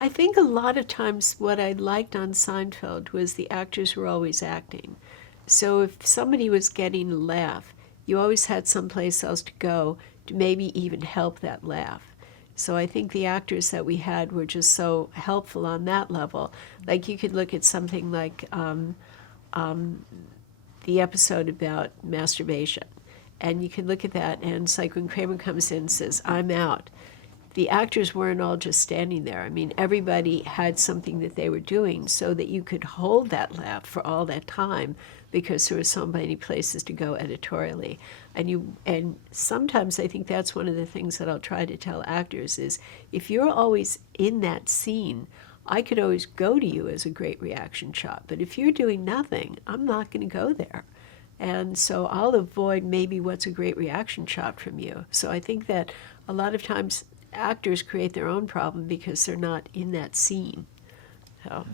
I think a lot of times what I liked on Seinfeld was the actors were always acting. So if somebody was getting a laugh, you always had someplace else to go to maybe even help that laugh. So I think the actors that we had were just so helpful on that level. Like you could look at something like the episode about masturbation, and you could look at that, and it's like when Kramer comes in and says, "I'm out." The actors weren't all just standing there. I mean, everybody had something that they were doing so that you could hold that laugh for all that time because there were so many places to go editorially. And sometimes I think that's one of the things that I'll try to tell actors is if you're always in that scene, I could always go to you as a great reaction shot. But if you're doing nothing, I'm not going to go there. And so I'll avoid maybe what's a great reaction shot from you. So I think that a lot of times actors create their own problem because they're not in that scene. So.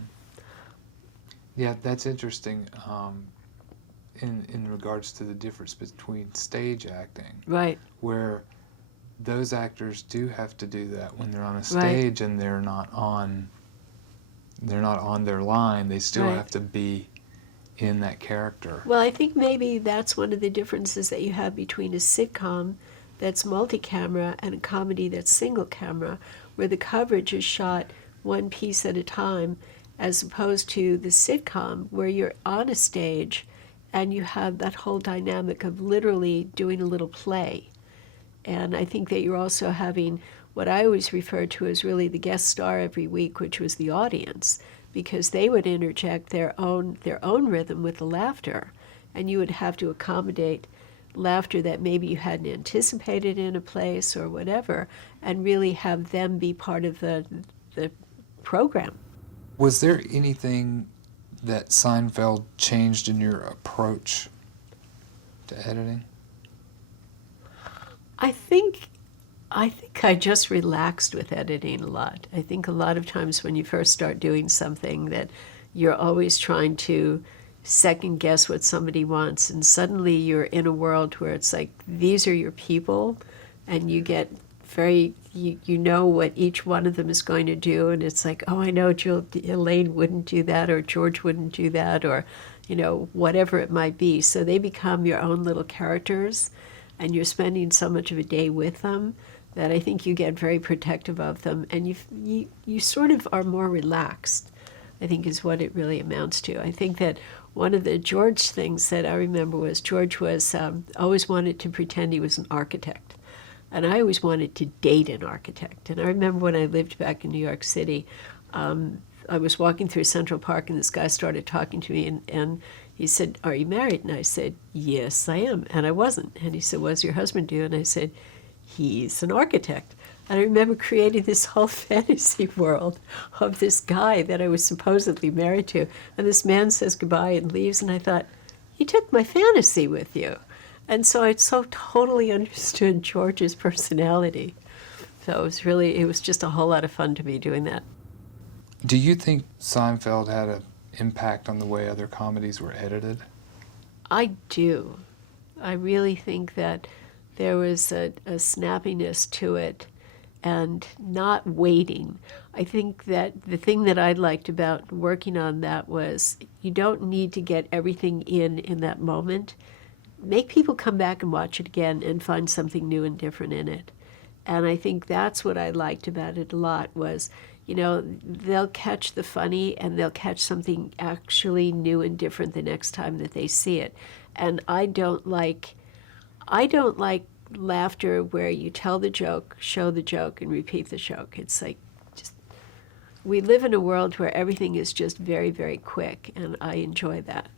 Yeah, that's interesting. In regards to the difference between stage acting, Right. where those actors do have to do that when they're on a Right. stage and they're not on their line. They still Right. have to be in that character. Well, I think maybe that's one of the differences that you have between a sitcom that's multi-camera and a comedy that's single camera, where the coverage is shot one piece at a time, as opposed to the sitcom where you're on a stage and you have that whole dynamic of literally doing a little play. And I think that you're also having what I always refer to as really the guest star every week, which was the audience, because they would interject their own rhythm with the laughter, and you would have to accommodate laughter that maybe you hadn't anticipated in a place or whatever, and really have them be part of the program. Was there anything that Seinfeld changed in your approach to editing? I think I just relaxed with editing a lot. I think a lot of times when you first start doing something that you're always trying to second guess what somebody wants, and suddenly you're in a world where it's like these are your people, and you get you know what each one of them is going to do, and it's like, oh, I know Elaine wouldn't do that, or George wouldn't do that, or whatever it might be. So they become your own little characters, and you're spending so much of a day with them that I think you get very protective of them, and you sort of are more relaxed, I think is what it really amounts to. I think that one of the George things that I remember was George was always wanted to pretend he was an architect. And I always wanted to date an architect. And I remember when I lived back in New York City, I was walking through Central Park and this guy started talking to me and he said, "Are you married?" And I said, "Yes, I am." And I wasn't. And he said, "What does your husband do?" And I said, "He's an architect." And I remember creating this whole fantasy world of this guy that I was supposedly married to. And this man says goodbye and leaves. And I thought, you took my fantasy with you. And so I so totally understood George's personality. So it was just a whole lot of fun to me doing that. Do you think Seinfeld had an impact on the way other comedies were edited? I do. I really think that there was a snappiness to it and not waiting. I think that the thing that I liked about working on that was you don't need to get everything in that moment. Make people come back and watch it again and find something new and different in it. And I think that's what I liked about it a lot was, they'll catch the funny and they'll catch something actually new and different the next time that they see it. And I don't like laughter where you tell the joke, show the joke, and repeat the joke. It's like we live in a world where everything is just very, very quick, and I enjoy that.